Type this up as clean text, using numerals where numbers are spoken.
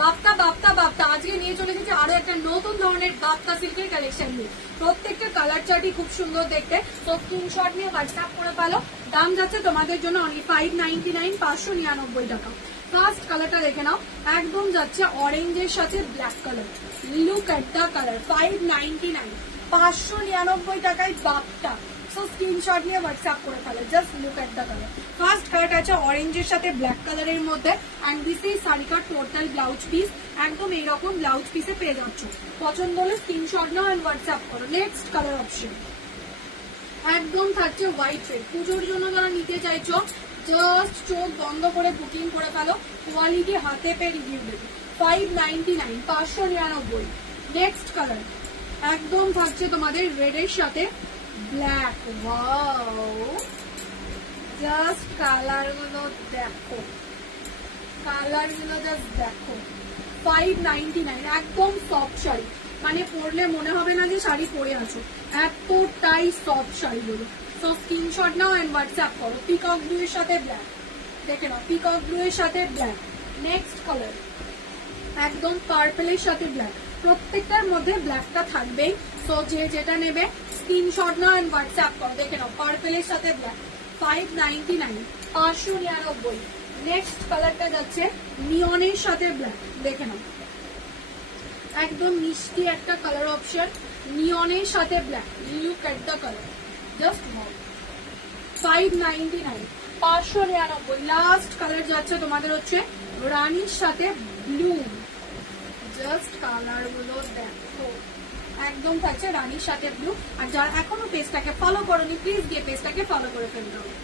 বাপ্তা বাপ্তা বাপ্তা আজকে নিয়ে চলে এসেছি আরো একটা নতুন ধরনের বাপ্তা সিল্কের কালেকশন নিয়ে। প্রত্যেকটা কালার চার্টই খুব সুন্দর দেখতে, তো স্ক্রিনশট নিয়ে হোয়াটসঅ্যাপ করে পেলো। দাম যাচ্ছে তোমাদের জন্য অনলি 599, 599 টাকা। ফার্স্ট কালারটা দেখে নাও, একদম যাচ্ছে অরেঞ্জের সাথে black colour. Look at the colour, 599, 599 টাকায় বাপ্তা। সো স্ক্রিনশট নিয়ে হোয়াটসঅ্যাপ করে ফেলে, just look at the colour. First কালারটা আছে অরেঞ্জের সাথে ব্ল্যাক কালারের মধ্যে, অ্যান্ড দিস ইজ শাড়িটার টোটাল ব্লাউজ পিস। একদম এইরকম ব্লাউজ পিসে পেয়ে যাচ্ছ। পছন্দ হলে স্ক্রিনশট নাও অ্যান্ড হোয়াটসঅ্যাপ করো। নেক্সট কালার অপশন একদম থাকছে হোয়াইট রেড। পুজোর জন্য যারা নিতে চাইছো জাস্ট চোখ বন্ধ করে বুকিং করে ফেলো, কোয়ালিটি হাতে পেয়ে রিভিউ দেবে। 599, 599। নেক্সট কালার একদম থাকছে তোমাদের রেডের সাথে ব্ল্যাক। ওয়াও, জাস্ট কালার গুলো দেখো, কালার গুলো জাস্ট দেখো। 599, একদম সফট শাড়ি, মানে পরলে মনে হবে না যে শাড়ি পরে আছো, এতটাই সফট শাড়িগুলো। তো স্ক্রিনশট নাও এন্ড হোয়াটসঅ্যাপ করো। পিকক ব্লু এর সাথে ব্ল্যাক, দেখে নাও, পিকক ব্লু এর সাথে ব্ল্যাক। নেক্সট কালার একদম পার্পেলের সাথে ব্ল্যাক। প্রত্যেকটার মধ্যে ব্ল্যাকটা থাকবেই, সো যে যেটা নেবে স্ক্রিনশট নাও এন্ড হোয়াটসঅ্যাপ করো। দেখে নাও, পার্পেলের সাথে ব্ল্যাক, 599, 599। নেক্সট কালারটা যাচ্ছে নিয়নের সাথে ব্ল্যাক। দেখে নাও, একদম মিষ্টি একটা কালার অপশন, নিয়নের সাথে black. Look at the colour, just wow. 599, 599। Last colour যাচ্ছে তোমাদের হচ্ছে রানীর সাথে ব্লু। জাস্ট কালার গুলো দেখো, একদম থাকছে রানীর সাথে ব্লু। আর যারা এখনো পেজটাকে ফলো করোনি প্লিজ গিয়ে পেজটাকে ফলো করে ফেলতে হবে।